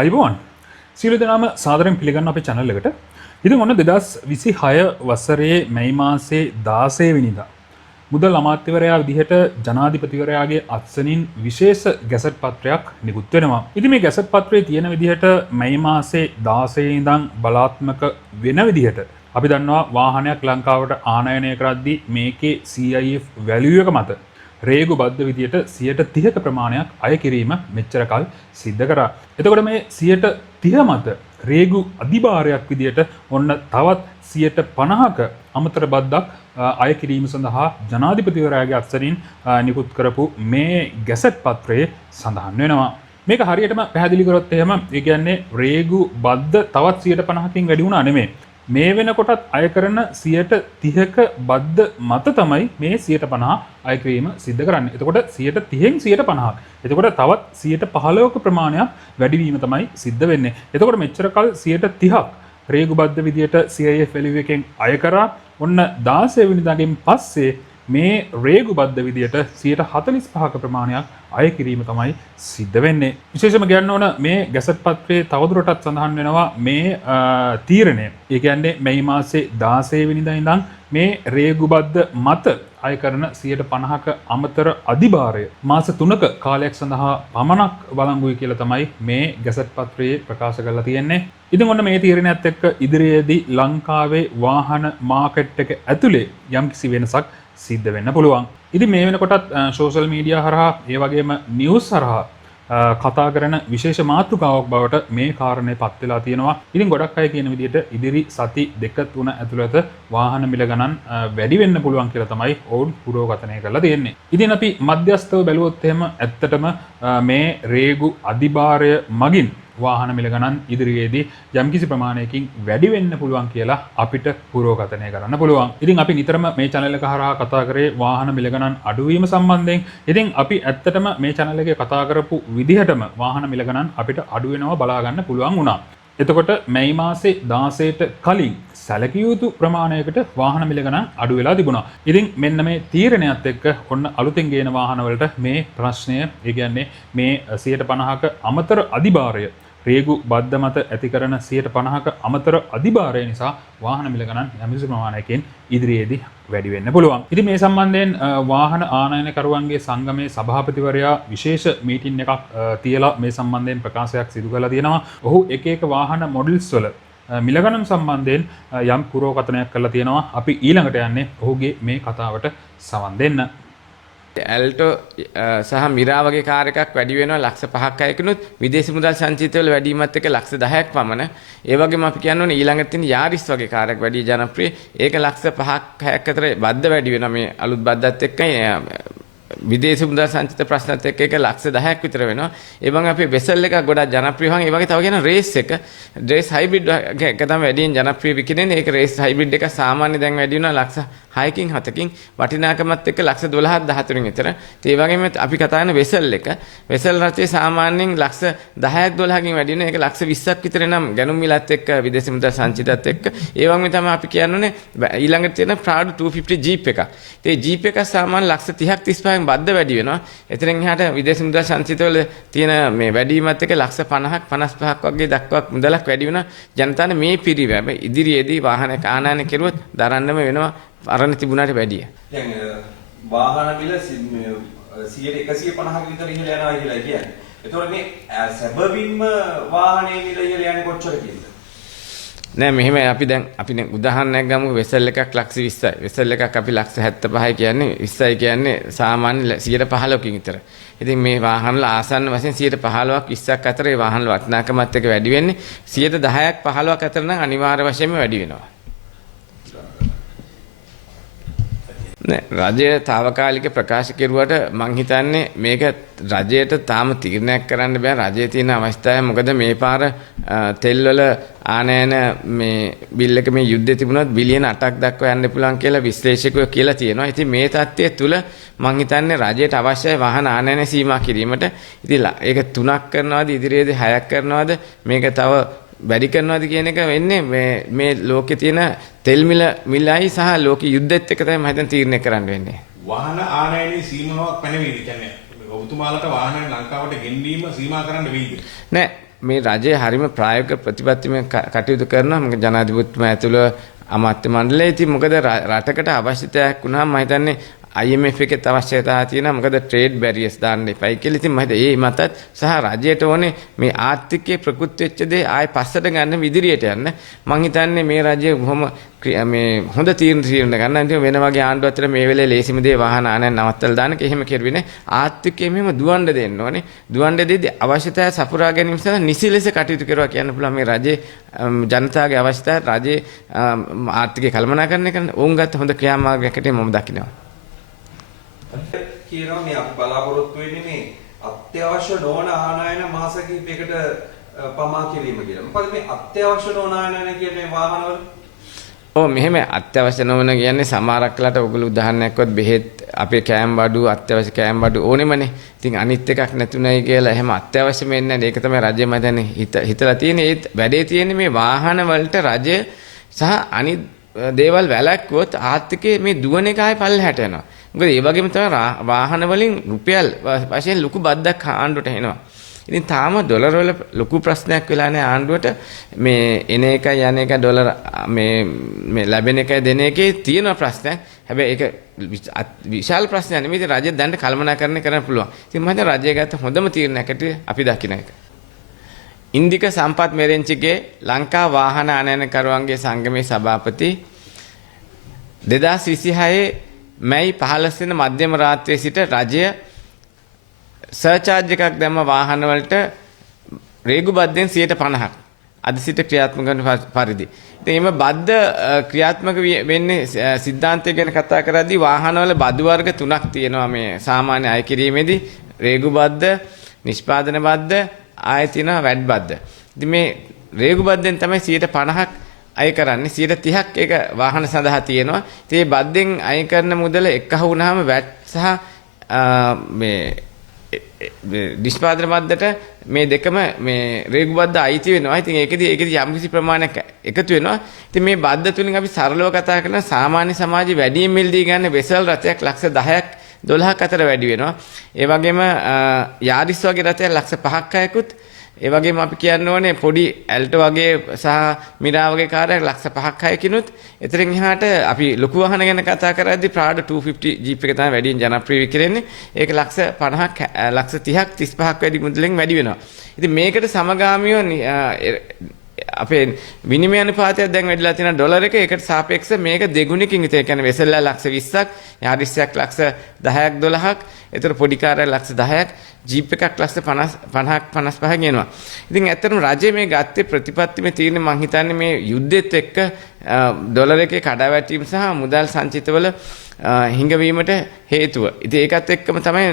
අයිබෝන් සියලු දෙනාම සාදරයෙන් පිළිගන්න අපේ channel එකට. ඉතින් ඔන්න 2026 වසරේ මැයි මාසේ 16 වෙනිදා මුදල් අමාත්‍යවරයා විදිහට ජනාධිපතිවරයාගේ අත්සනින් විශේෂ ගැසට් පත්‍රයක් නිකුත් වෙනවා. ඉතින් මේ ගැසට් පත්‍රයේ තියෙන විදිහට මැයි මාසේ 16 ඉඳන් බලාත්මක වෙන විදිහට අපි දන්නවා වාහනයක් ලංකාවට ආනයනය කරද්දී මේකේ CIF වැලියු එක මත රේගු බද්ධ විදියට 30% ප්‍රමාණයක් අය කිරීම මෙච්චර කල් සිද්ධ කරා. එතකොට මේ 30% මත රේගු අධිභාරයක් විදියට ඔන්න තවත් 50%ක අමතර බද්දක් අය කිරීම සඳහා ජනාධිපතිවරයාගේ අත්සනින් නිකුත් කරපු මේ ගැසට් පත්‍රයේ සඳහන් වෙනවා. මේක හරියටම පැහැදිලි කරොත් එහෙම ඒ කියන්නේ රේගු බද්ද තවත් 50%කින් වැඩි වුණා නෙමෙයි. මේ වෙනකොටත් අය කරන 30%ක බද්ද මත තමයි මේ 50% අය කිරීම සිද්ධ කරන්නේ. එතකොට 30%න් 50%ක්. එතකොට තවත් 15%ක ප්‍රමාණයක් වැඩිවීම තමයි සිද්ධ වෙන්නේ. එතකොට මෙච්චර කල් 30%ක් රේගු බද්ද විදියට CIF වැලියු එකෙන් අය කරා. ඔන්න 16 වෙනිදාගෙන් පස්සේ මේ රේගු බද්ද විදියට 45%ක ප්‍රමාණයක් අය කිරීම තමයි සිද්ධ වෙන්නේ. විශේෂම කියන්න ඕන මේ ගැසට් පත්‍රයේ තවදුරටත් සඳහන් වෙනවා මේ තීරණය. ඒ කියන්නේ මැයි මාසේ 16 වෙනිදා ඉඳන් මේ රේගු බද්ද මත අය කරන 50%ක අමතර අධිභාරය මාස 3ක කාලයක් සඳහා පමණක් වළංගුයි කියලා තමයි මේ ගැසට් පත්‍රයේ ප්‍රකාශ කරලා තියෙන්නේ. ඉතින් ඔන්න මේ තීරණයත් එක්ක ඉදිරියේදී ලංකාවේ වාහන මාකට් එක ඇතුලේ යම්කිසි වෙනසක් සිද්ධ වෙන්න පුළුවන්. ඉතින් මේ වෙනකොටත් සෝෂල් මීඩියා හරහා ඒ වගේම නිවුස් හරහා කතා කරන විශේෂ මාතෘකාවක් බවට මේ කාරණේ පත් වෙලා තියෙනවා. ඉතින් ගොඩක් අය කියන විදිහට ඉදිරි සති 2-3 ඇතුළත වාහන මිල ගණන් වැඩි වෙන්න පුළුවන් කියලා තමයි ඔවුන් පුරෝගතනය කරලා තියෙන්නේ. ඉතින් අපි මධ්‍යස්ථව බැලුවොත් එහෙම ඇත්තටම මේ රේගු අධිභාරය මගින් වාහන මිල ගණන් ඉදිරියේදී යම්කිසි ප්‍රමාණයකින් වැඩි වෙන්න පුළුවන් කියලා අපිට පුරෝගතනය කරන්න පුළුවන්. ඉතින් අපි නිතරම මේ channel එක හරහා කතා කරේ වාහන මිල ගණන් අඩුවීම සම්බන්ධයෙන්. ඉතින් අපි ඇත්තටම මේ channel එකේ කතා කරපු විදිහටම වාහන මිල ගණන් අපිට අඩු වෙනවා බලා ගන්න පුළුවන් වුණා. එතකොට මැයි මාසේ 16ට කලින් සැලකිය යුතු ප්‍රමාණයකට වාහන මිල ගණන් අඩු වෙලා තිබුණා. ඉතින් මෙන්න මේ තීරණයත් එක්ක ඔන්න අලුතෙන් ගේන වාහන වලට මේ ප්‍රශ්නය, ඒ කියන්නේ මේ 50%ක අමතර අධිභාරය රේගු බද්ද මත ඇති කරන 50%ක අමතර අධිභාරය නිසා වාහන මිල ගණන් යම්කිසි ප්‍රමාණයකින් ඉදිරියේදී වැඩි වෙන්න පුළුවන්. ඉතින් මේ සම්බන්ධයෙන් වාහන ආනයනකරුවන්ගේ සංගමේ සභාපතිවරයා විශේෂ මීටින් එකක් තියලා මේ සම්බන්ධයෙන් ප්‍රකාශයක් සිදු කරලා තියෙනවා. ඔහු එක එක වාහන මොඩල්ස් වල මිල ගණන් සම්බන්ධයෙන් යම් පුරෝකථනයක් කරලා තියෙනවා. අපි ඊළඟට යන්නේ ඔහුගේ මේ කතාවට සවන් දෙන්න. ඇල්ටෝ සහ මිරා වගේ කාර් එකක් වැඩි වෙනවා ලක්ෂ 5ක් අයකිනුත් විදේශ මුදල් සංචිතවල වැඩිවීමත් එක්ක ලක්ෂ 10ක් පමණ. ඒ වගේම අපි කියන්නේ ඊළඟට තියෙන යාරිස් වගේ කාර් එකක් වැඩි ජනප්‍රිය. ඒක ලක්ෂ 5ක් 6ක් අතර බද්ද වැඩි වෙනවා මේ අලුත් බද්දත් එක්ක. විදේශ මුදල් සංචිත ප්‍රශ්නත් එක්ක ඒක ලක්ෂ 10ක් විතර වෙනවා. ඒ වගේම අපේ වෙසල් එකක් ගොඩක් ජනප්‍රිය වහන්. ඒ වගේ තව කියන රේස් එක හයිබ්‍රිඩ් එක තමයි වැඩියෙන් ජනප්‍රිය විකිනෙන්නේ. ඒක රේස් හයිබ්‍රිඩ් එක සාමාන්‍ය දැන් වැඩි වෙනවා ලක්ෂ 6කින් 7කින් වටිනාකමත් එක්ක ලක්ෂ 12ක් 13 විතර. ඒ වගේම අපි කතා කරන වෙසල් එක වෙසල් රථයේ සාමාන්‍යයෙන් ලක්ෂ 10ක් 12කින් වැඩි වෙන ඒක ලක්ෂ 20ක් විතර නම් ගැනුම් මිලත් එක්ක විදේශ මුදල් සංචිතත් එක්ක. ඒ වගේම තමයි අපි කියන්නේ ඊළඟට තියෙන Prado 250 Jeep එක. ඒ Jeep එක සාමාන්‍ය ලක්ෂ 30ක් 35න් බද්ද වැඩි වෙනවා. එතනින් එහාට විදේශ මුදල් සංචිතවල තියෙන මේ වැඩිවීමත් එක්ක ලක්ෂ 50ක් 55ක් වගේ දක්වා මුදලක් වැඩි වෙනවා. ජනතාවන මේ පිරිවැම ඉදිරියේදී වාහනයක ආනයනය කෙරුවොත් දරන්නම වෙනවා අරණ තිබුණාට වැඩිය. දැන් වාහන මිල 100-150ක විතර ඉහළ යනවා කියලා කියන්නේ. ඒතකොට මේ සැබවින්ම වාහනේ මිල ඉහළ යන්නේ කොච්චරකින්ද? නෑ මෙහෙම අපි දැන් උදාහරණයක් ගමු වෙසල් එකක් ලක්ෂ 20යි. වෙසල් එකක් අපි ලක්ෂ 75යි කියන්නේ 20යි කියන්නේ සාමාන්‍ය 115කින් විතර. ඉතින් මේ වාහන වල ආසන්න වශයෙන් 115ක් 20ක් අතර ඒ වාහන වල වටිනාකමත් එක්ක වැඩි වෙන්නේ 10ක් 15ක් අතර නම් අනිවාර්ය වශයෙන්ම වැඩි වෙනවා. රජය తాවකාලික ප්‍රකාශ කෙරුවට මං හිතන්නේ මේක රජයට තාම තීරණයක් කරන්න බෑ. රජයේ තියෙන අවස්ථාව මොකද මේ පාර තෙල් වල ආනයන මේ බිල් එක මේ යුද්ධය තිබුණොත් බිලියන 8ක් දක්වා යන්න පුළුවන් කියලා විශ්ලේෂකයෝ කියලා තියෙනවා. ඉතින් මේ தත්ත්වය තුල මං හිතන්නේ රජයට අවශ්‍යයි වාහන ආනයන සීමා කිරීමට. ඉතින් ඒක 3ක් කරනවාද ඉදිරියේදී 6ක් කරනවාද මේක තව වැඩි කරනවාද කියන එක වෙන්නේ මේ ලෝකේ තියෙන තෙල් මිලයි සහ ලෝක යුද්ධෙත් එක තමයි මම හිතන තීරණය කරන්න වෙන්නේ. වාහන ආනයනයේ සීමාවක් පැනවීම කියන්නේ ඔබතුමාලට වාහන ලංකාවට ගෙන්වීම සීමා කරන්න වෙයිද? නෑ මේ රජයේ හරිම ප්‍රායෝගික ප්‍රතිපත්තිමය කටයුතු කරනවා. මොකද ජනාධිපතිතුමා ඇතුළු අමාත්‍ය මණ්ඩලය. ඉතින් මොකද රටකට අවශ්‍යතාවයක් වුණාම මම හිතන්නේ IMF එකේ අවශ්‍යතාවය තියෙනවා. මොකද ට්‍රේඩ් බැරියර්ස් දාන්න එපයි කියලා. ඉතින් මම හිතේ මේ මතත් සහ රජයට ඕනේ මේ ආර්ථිකයේ ප්‍රකෘති වෙච්ච දේ ආයෙ පස්සට ගන්න ඉදිරියට යන්න. මම හිතන්නේ මේ රජය බොහොම මේ හොඳ තීරණ ගන්න. ඉතින් වෙන වගේ ආණ්ඩුව අතර මේ වෙලේ ලේසිම දේ වාහන ආනයන් නවත්තලා දාන්න එහෙම කෙරුවේ නේ. ආර්ථිකයේ මෙහෙම දුවන්න දෙන්න ඕනේ. දුවන්න දෙද්දී අවශ්‍යතාවය සපුරා ගැනීම සඳහා නිසි ලෙස කටයුතු කරුවා කියන්න පුළුවන්. මේ රජයේ ජනතාවගේ අවශ්‍යතාවය රජයේ ආර්ථිකය කළමනාකරණය කරන ඕන් ගත්ත හොඳ ක්‍රියාමාර්ගයකට මම දකිනවා. කියනවා මේ අපි බලාපොරොත්තු වෙන්නේ මේ අත්‍යවශ්‍ය නොවන ආනයන මාස කිහිපයකට පමා කිරීම කියලා. මොකද මේ අත්‍යවශ්‍ය නොවන ආනයන කියන්නේ වාහනවල ඔව් මෙහෙම අත්‍යවශ්‍ය නොවන කියන්නේ සමහරක් වෙලාවට ඔයගොල්ලෝ උදාහරණයක්වත් බෙහෙත් අපේ කෑම බඩු අත්‍යවශ්‍ය කෑම බඩු ඕනෙමනේ. ඉතින් අනිත් එකක් නැතුණයි කියලා එහෙම අත්‍යවශ්‍ය වෙන්නේ නැහැ. ඒක තමයි රජය මතන්නේ හිතලා තියෙන්නේ. ඒත් වැඩේ තියෙන්නේ මේ වාහන වලට රජය සහ අනිත් දේවල් වැළැක්වුවොත් ආර්ථිකයේ මේ දුවන එක ආයේ පල්ලෙහාට යනවා. මොකද ඒ වගේම තමයි වාහන වලින් රුපියල් වශයෙන් ලොකු බද්දක් ආණ්ඩුවට එනවා. ඉතින් තාම ඩොලර් වල ලොකු ප්‍රශ්නයක් වෙලා නැහැ ආණ්ඩුවට. මේ එන එකයි යන එකයි ඩොලර් මේ ලැබෙන එකයි දෙන එකේ තියෙන ප්‍රශ්නයක්. හැබැයි ඒක විශාල ප්‍රශ්නයක් නෙමෙයි. ඉතින් රජය දැන් කළමනාකරණය කරන්න පුළුවන්. ඉතින් මම හිතන්නේ රජය ගත්ත හොඳම තීරණයකට අපි දකින්න එක. ඉන්දික සම්පත් මෙරෙන්චිගේ ලංකා වාහන ආනයනකරුවන්ගේ සංගමේ සභාපති 2026 මැයි 15 වෙනි මධ්‍යම රාත්‍රියේ සිට රජය සර්චාර්ජ් එකක් දැම්ම වාහන වලට රේගු බද්දෙන් 50%ක් අද සිට ක්‍රියාත්මක වන පරිදි. ඉතින් මේ බද්ද ක්‍රියාත්මක වෙන්නේ සිද්ධාන්තය ගැන කතා කරද්දී වාහන වල බදු වර්ග තුනක් තියෙනවා මේ සාමාන්‍ය අය කිරීමේදී රේගු බද්ද, නිෂ්පාදන බද්ද, ආයෙ තියෙනවා වැඩ් බද්ද. ඉතින් මේ රේගු බද්දෙන් තමයි 50%ක් අය කරන්නේ 30%ක් ඒක වාහන සඳහා තියෙනවා. ඉතින් මේ බද්දෙන් අය කරන මුදල එකහු වුණාම වැට් සහ මේ නිෂ්පාදන බද්දට මේ දෙකම මේ රේගු බද්ද අයිති වෙනවා. ඉතින් ඒකෙදි යම්කිසි ප්‍රමාණයක් එකතු වෙනවා. ඉතින් මේ බද්ද තුලින් අපි සරලව කතා කරන සාමාන්‍ය සමාජයේ වැඩියෙන් මිලදී ගන්න වෙසල් රථයක් ලක්ෂ 10ක් 12ක් අතර වැඩි වෙනවා. ඒ වගේම යාරිස් වගේ රථයක් ලක්ෂ 5ක් අයකුත් ඒ වගේම අපි කියන්න ඕනේ පොඩි ඇල්ටෝ වගේ සහ මිරා වගේ කාර්යයක් ලක්ෂ 5ක් 6කිනුත් එතරින් එහාට අපි ලොකු වාහන ගැන කතා කරද්දී ප්‍රාඩ 250 ජීප් එක තමයි වැඩියෙන් ජනප්‍රිය විකිරෙන්නේ. ඒක ලක්ෂ 50ක් ලක්ෂ 30ක් 35ක් වැඩි මුදලෙන් වැඩි වෙනවා. ඉතින් මේකට සමගාමීව අපේ විනිමය අනුපාතයක් දැන් වැඩිලා තියෙන ඩොලර් එක ඒකට සාපේක්ෂව මේක දෙගුණකින් විතර. ඒ කියන්නේ වෙසෙල්ලා ලක්ෂ 20ක්, යාරිස්යක් ලක්ෂ 10ක් 12ක්, ඒතර පොඩි කාර්යයක් ලක්ෂ 10ක්, ජීප් එකක් ලක්ෂ 50ක් 55ක් යනවා. ඉතින් ඇත්තටම රජය මේ ගත්තේ ප්‍රතිපත්තිමය තීරණ මං හිතන්නේ මේ යුද්ධෙත් එක්ක ඩොලර් එකේ කඩාවැටීම සහ මුදල් සංචිතවල හිඟවීමට හේතුව. ඉතින් ඒකත් එක්කම තමයි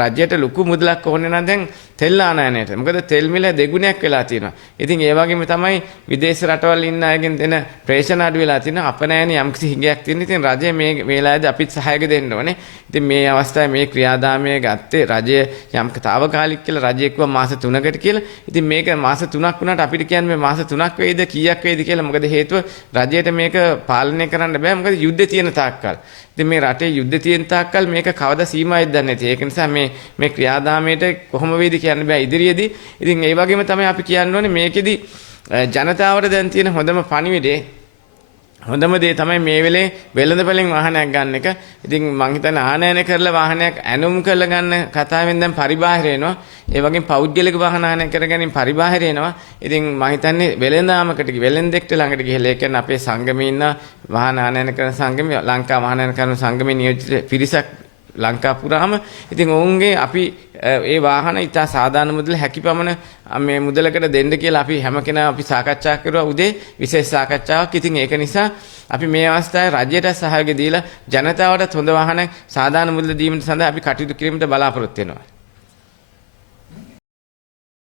රජයට ලොකු මුදලක් ඕනේ නම් දැන් තෙල් ආනයනයට. මොකද තෙල් මිල දෙගුණයක් වෙලා තියෙනවා. ඉතින් ඒ වගේම තමයි විදේශ රටවල් ඉන්න අයගෙන් දෙන ප්‍රේෂණ අඩු වෙලා තියෙනවා. අපනෑනේ යම්කිසි හිඟයක් තියෙන. ඉතින් රජය මේ වෙලාවේදී අපිත් සහායක දෙන්න ඕනේ. ඉතින් මේ අවස්ථාවේ මේ ක්‍රියාදාමය ගත්තේ රජය යම් තාවකාලික කියලා රජය කිව්වා මාස 3කට කියලා. ඉතින් මේක මාස 3ක් වුණාට අපිට කියන්නේ මේ මාස 3ක් වෙයිද කීයක් වෙයිද කියලා. මොකද හේතුව රජයට මේක පාලනය කරන්න බෑ. මොකද යුද්ධ තියෙන තාක්කල්. ඉතින් මේ රටේ යුද්ධ තියෙන තාක්කල් මේක කවදා සීමාවෙද දන්නේ නැති. ඒක නිසා මේ ක්‍රියාදාමයට කොහොම වෙයිද කියන්න බෑ ඉදිරියේදී. ඉතින් ඒ වගේම තමයි අපි කියන්න ඕනේ මේකෙදි ජනතාවට දැන් තියෙන හොඳම පණිවිඩේ හොඳම දේ තමයි මේ වෙලේ වෙළඳපොලෙන් වාහනයක් ගන්න එක. ඉතින් මං හිතන්නේ ආනයනය කරලා වාහනයක් ඇනුම් කරලා ගන්න කතාවෙන් දැන් පරිබාහිර වෙනවා. ඒ වගේම පෞද්ගලික වාහන ආනයනය කරගැනීම පරිබාහිර වෙනවා. ඉතින් මං හිතන්නේ වෙළඳාමකට වෙළෙන්දෙක්ට ළඟට ගිහලා ඒ කියන්නේ අපේ සංගමේ ඉන්න වාහන ආනයනය කරන සංගමේ ලංකා වාහන ආනයනය කරන සංගමේ නියෝජිත පිරිසක් ලංකා පුරාම ඉතින් ඔවුන්ගේ අපි ඒ වාහන ඉතා සාධාරණ මුදල හැකියපමණ මේ මුදලකට දෙන්න කියලා අපි හැම කෙනා අපි සාකච්ඡා කරුවා උදේ විශේෂ සාකච්ඡාවක්. ඉතින් ඒක නිසා අපි මේ අවස්ථාවේ රජයට සහයෝගය දීලා ජනතාවට හොඳ වාහන සාධාරණ මුදල දීමට සඳහා අපි කටයුතු කිරීමට බලාපොරොත්තු වෙනවා.